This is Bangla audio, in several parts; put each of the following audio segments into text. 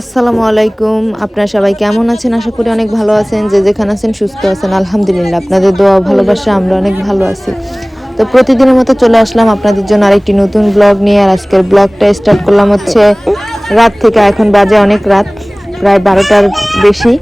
আসসালামু আলাইকুম। আপনারা সবাই কেমন আছেন? আশা করি অনেক ভালো আছেন। যে যেখানে আছেন সুস্থ আছেন। আলহামদুলিল্লাহ আপনাদের দোয়া ভালোবাসা আমরা অনেক ভালো আছি। তো প্রতিদিনের মতো চলে আসলাম আপনাদের জন্য আরেকটি নতুন ব্লগ নিয়ে। আর আজকের ব্লগটা স্টার্ট করলাম হচ্ছে রাত থেকে। এখন বাজে অনেক রাত প্রায় বারোটার বেশি।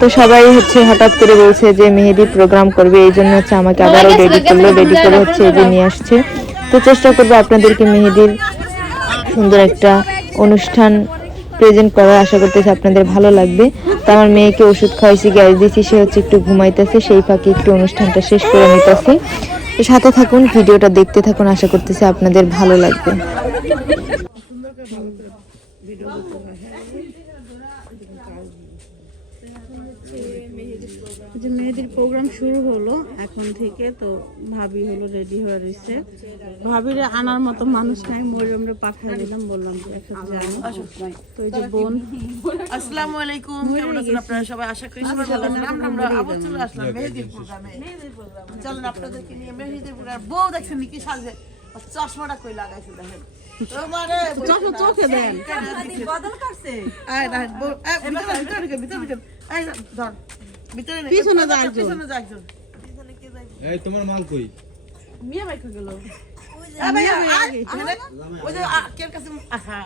তো সবাই হচ্ছে হঠাৎ করে বলছে যে মেহেদি প্রোগ্রাম করবে। এই জন্য হচ্ছে আমাকে আবারও রেডি করল রেডি করে হচ্ছে এই যে নিয়ে আসছে। তো চেষ্টা করব আপনাদেরকে মেহেদির সুন্দর একটা অনুষ্ঠান প্রেজেন্ট করার আশা করতেছি আপনাদের ভালো লাগবে। তো আমার মেয়েকে ওষুধ খাওয়াইছি, গ্যাস দিয়েছি, সে হচ্ছে একটু ঘুমাইতেছে, সেই ফাঁকে একটু অনুষ্ঠানটা শেষ করে নিতেছি। তো সাথে থাকুন, ভিডিওটা দেখতে থাকুন, আশা করতেছি আপনাদের ভালো লাগবে। যে মেয়েদের প্রোগ্রাম শুরু হলো এখন থেকে তো ভাবি হলো রেডি হয়ে রয়েছে ভাবিরে আনার মতো মানুষ নাই মরিয়মরে পাঠিয়ে দিলাম বললাম যে একসাথে যাই তো এই যে বোন। আসসালামু আলাইকুম কেমন আছেন আপনারা সবাই? আশা করি সবাই ভালো আছেন। আমরা আমরা আবার চলে আসলাম মেহেদির প্রোগ্রামে চলেন আপনাদেরকে নিয়ে মেহেদির প্রোগ্রাম বউ দেখছেন নাকি সাজে? চশমাটা কই লাগাইছে দেখেন? তোমারে চোখে চোখে দেন। আয় না ভিতরে ভিতরে ভিতরে ভিতরে আয় ধর। ভিতরে পিছনে যা পিছনে যা এই তোমার মাল কই? মিয়া ভাই কই গেল? আয় ভাইয়া আয় এখানে। ওই যে কের কাছে আহা।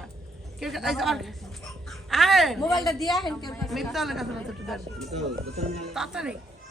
কের কাছে আর- মোবাইলটা দিয়া হেন কের কাছে? মিফতালের। তাড়াতাড়ি।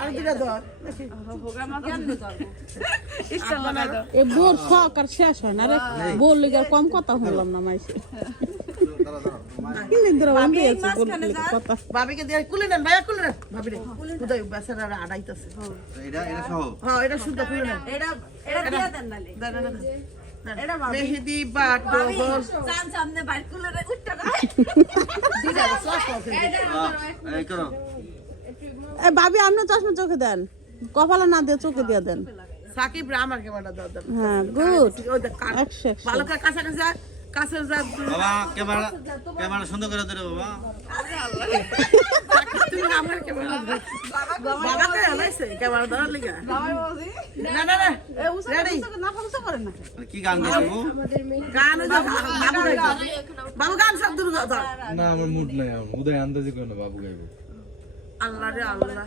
আর দুটা ধর। এ বোর শখ আর শেষ হয় না রে। বোর লিগে আর কম কথা শুনলাম না মাইসে। হ্যাঁ। মেহেদি বাটো হল চান সামনে বাইর কুলে রে না এই করো। এ ভাবি আপনি চশমা চোখে দেন। কপালে না দিয়ে চোখে দিয়ে দেন। সাকিব রে আমার ক্যামেরা দাও হ্যাঁ গুড ভালো করে কাছে কাছে যা কাছে যা বাবা ক্যামেরা ক্যামেরা সুন্দর করে ধরে বাবা। তুমি আমার ক্যামেরা দাও। বাবাকে হালাইছে ক্যামেরা ধরার লিগা। না না না। রেডি কি গান গাইবো গান বাবু বাবু গান সব দূর ধর। না আমার মুড নাই উদয় আন্দাজে কোন বাবু গাইবো। আল্লাহ রে আল্লাহ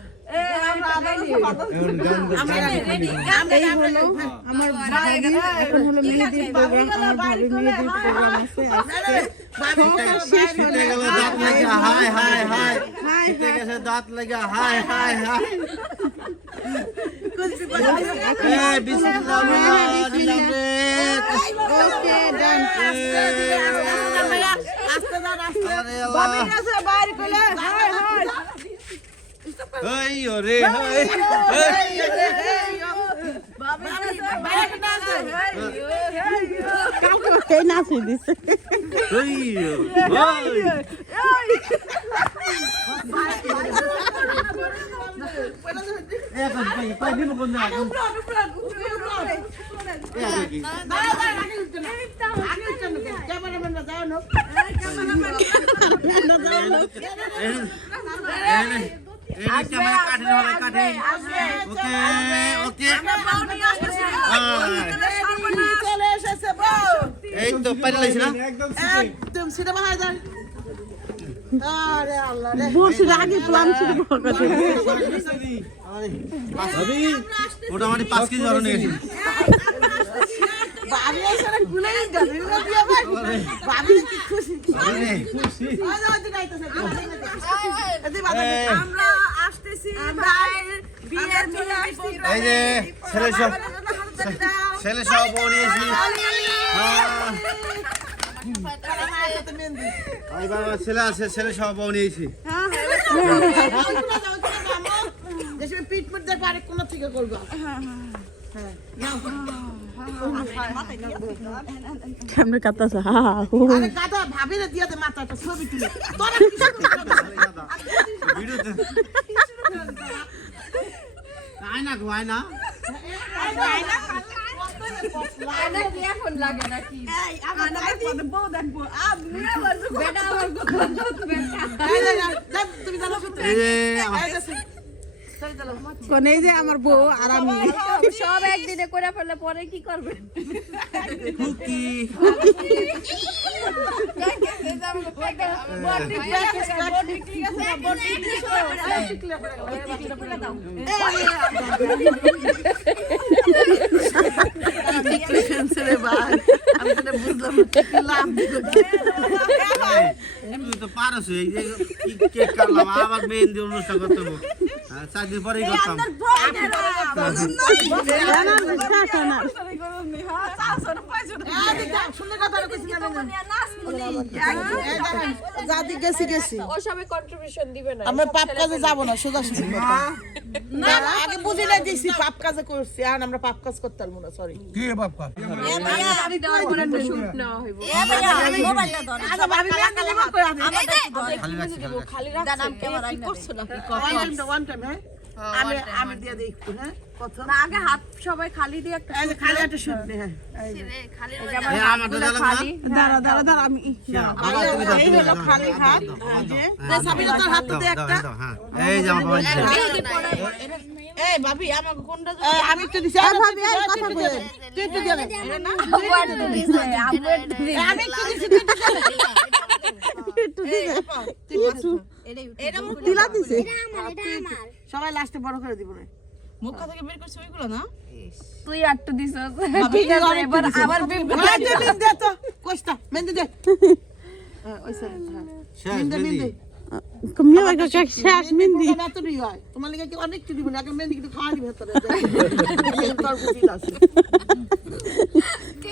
আমার এখন হলো মেহেদির প্রোগ্রাম আমার ভাবি মেহেদির প্রোগ্রাম আছে দাঁত লাগা হাই হাই হাই বাইরে હઈ રે હઈ રે નાખી દીધું કેમેરામેન এই ক্যামেরা কাটিন হবে কাটিন ওকে ওকে বউ। এই তো পাইলে লাগছে না? একদম প্ল্যান ছিল ভাবি মোটামুটি পাঁচ কেজি ধরো নিয়ে গেছি। খুশি। এই, যে ছেলে সব ছেলে সব বউ নিয়েছি। হ্যাঁ। বাবা ছেলে আছে ছেলে সব বউ নিয়েছি। পিট পিট দেখো আরেক কোন থেকে করবা। কেমনে কাটাছে হা। আরে গাদা ভাবিরে দিয়া দে মাথাটা ছবি তুলে। তোরা ভিডিওতে আয়না গো আয়না তুমি জানো কোন এই যে আমার বউ আর আমি। সব একদিনে করে ফেললে পরে কি করবে? কুকি। আমি বুঝলাম না কি লাভ দিল তুই তো পারছ এই যে কেক কাটলাম আবার মেহেন্দি অনুষ্ঠান করতে হবে। হ্যাঁ, পরেই করতাম। সুন্দর কথা কইছি জাতি গেছি গেছি ও সবাই কন্ট্রিবিউশন দিবে না আমরা পাপ কাজে যাব না সোজা আগে বুঝে না দিছি পাপ কাজে করছি আর আমরা পাপ কাজ করতে পারব না সরি কি বাপ কাপ আমি হ্যাঁ দিয়ে দিই হ্যাঁ? আগে হাত সবাই খালি দিয়ে একটা খালি একটা শুট নে হ্যাঁ দাঁড়া আমি একটা একটু। দিছি। সবাই লাস্টে বড় করে দিব রে। মুখ থেকে বের করছিস ওইগুলো না? তুই একটু দিছ ঠিক আছে এবার আবার মেহেন্দি দে। তো। কোষ্টা মেহেন্দি দে ওই সাইড শেষ মেহেন্দি মেহেন্দি। মেহেন্দি শেষ মেহেন্দি এত দিই তোমার লাগে কি অনেক কিছু দিব না? আগে মেহেন্দি কিন্তু খাওয়া দিবে তোরে এই তোর আছে। কি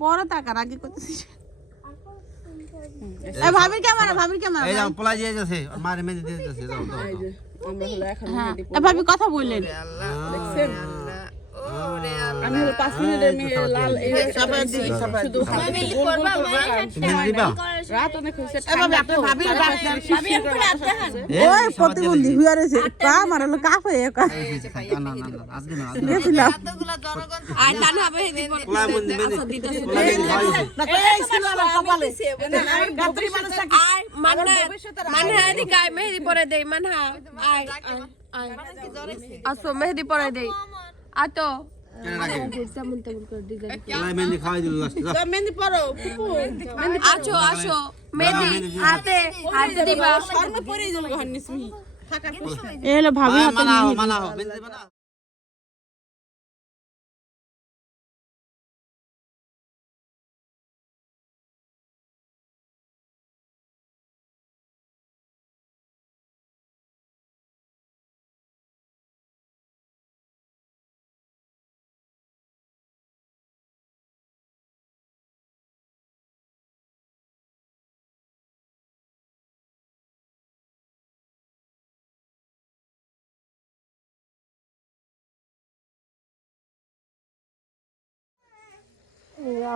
বড় করতেছিস এই ভাবির ক্যামেরা ভাবির ক্যামেরা এই যে আমার পোলা দিয়ে যাচ্ছে ওর মায়ের দিয়ে যাচ্ছে দাও দাও দাও। এ ভাবি কথা বললেন। আমি হলো পাঁচ মিনিটের মেয়ে লাল শুধু রাত অনেক হয়েছে ওই প্রতিবন্ধী হুইয়া রয়েছে কা মারালো কাপ হয়ে গেছিলাম। মেহেদি পরে দেই মানহা। আয় আসো মেহেদি পরে দেই আ তো কেন রাখে? তেমন তেমন করে। ডিজাইন পোলা মেহেন্দি খাওয়াই দিল লাস্টে যাও। মেহেন্দি পরো আছো হাতে হাতে দিবা। এ হলো ভাবি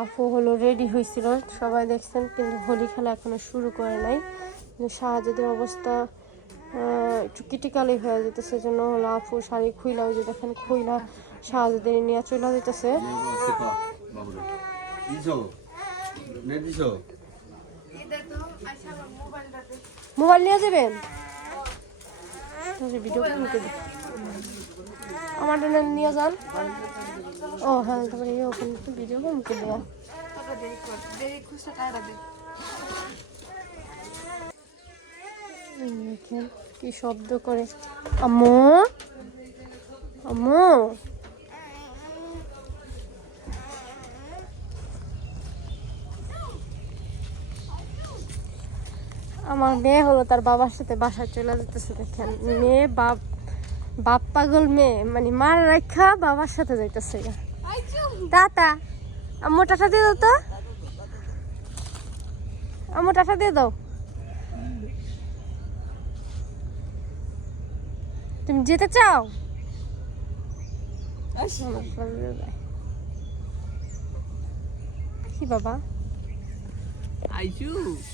আপু হলো রেডি হয়েছিল। সবাই দেখছেন কিন্তু হোলি খেলা এখনও শুরু করে নাই। কিন্তু শাহজাদের অবস্থা একটু ক্রিটিক্যালি হয়ে যেতেছে। সেজন্য হলো আপু শাড়ি খুইলা ওই যে দেখেন খুইলা শাহজাদের নিয়ে চলে যেতেছে মোবাইল নিয়ে যাবেন? ভিডিও আমার জন্য নিয়ে যান। ও হ্যাঁ তারপরে ওখানে ভিডিও মুখে দেওয়া দেখেন কি শব্দ করে। আম্মু আম্মু। আমার মেয়ে হলো তার বাবার সাথে বাসায় চলে যেতেছে, দেখেন। মেয়ে, বাপ। বাপ পাগল মেয়ে মানে মার রেখা বাবার সাথে যাইতেছে। টাটা আম্মু টাটা দিয়ে দাও তো আম্মু টাটা দিয়ে দাও তুমি যেতে চাও। কি বাবা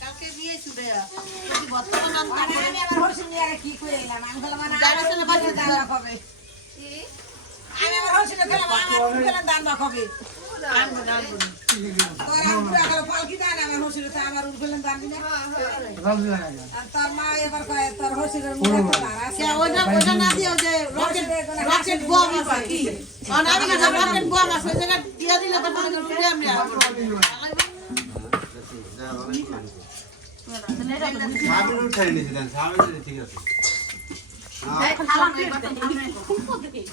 কালকে আমার মানে আমার আমার তোর আমি এখন পালকি দান আমার হোসেন তো আমার উঠলেন দান দিনা আর তোর মা এবার কয় তোর হোসেনের মুখে ওটা ওটা না দিও যে রকেট রকেট বম আছে। কি আমি না রকেট বম আছে দিয়া দিলে তো মনে করি আমি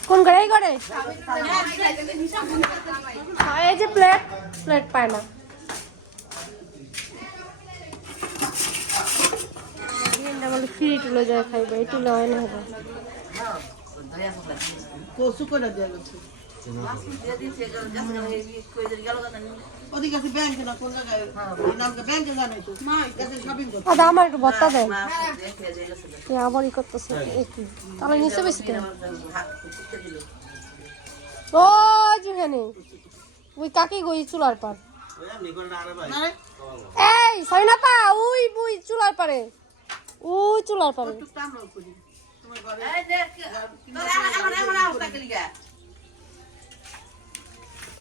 কোন ঘরে? হ্যাঁ, এই যে প্লেট প্লেট পায় না। ফ্রি টুলে যায় খাইবে? এই টুলে হয় না হবে। কসু করে দেওয়া গেছে ওদিকে আছে ব্যাংকে না কোন জায়গায় নামটা ব্যাংকে জানাই তো গেছে শপিং করতে আদা আমার একটু ভত্তা দেন এ আবারই করতেছে তাহলে নিচে বেশি কেন ও যেখানে ওই কাকি গই চুলার পার আরে এই সাইনা পা উই বুই চুলার পারে উই চুলার পারে টুকটা আমরাও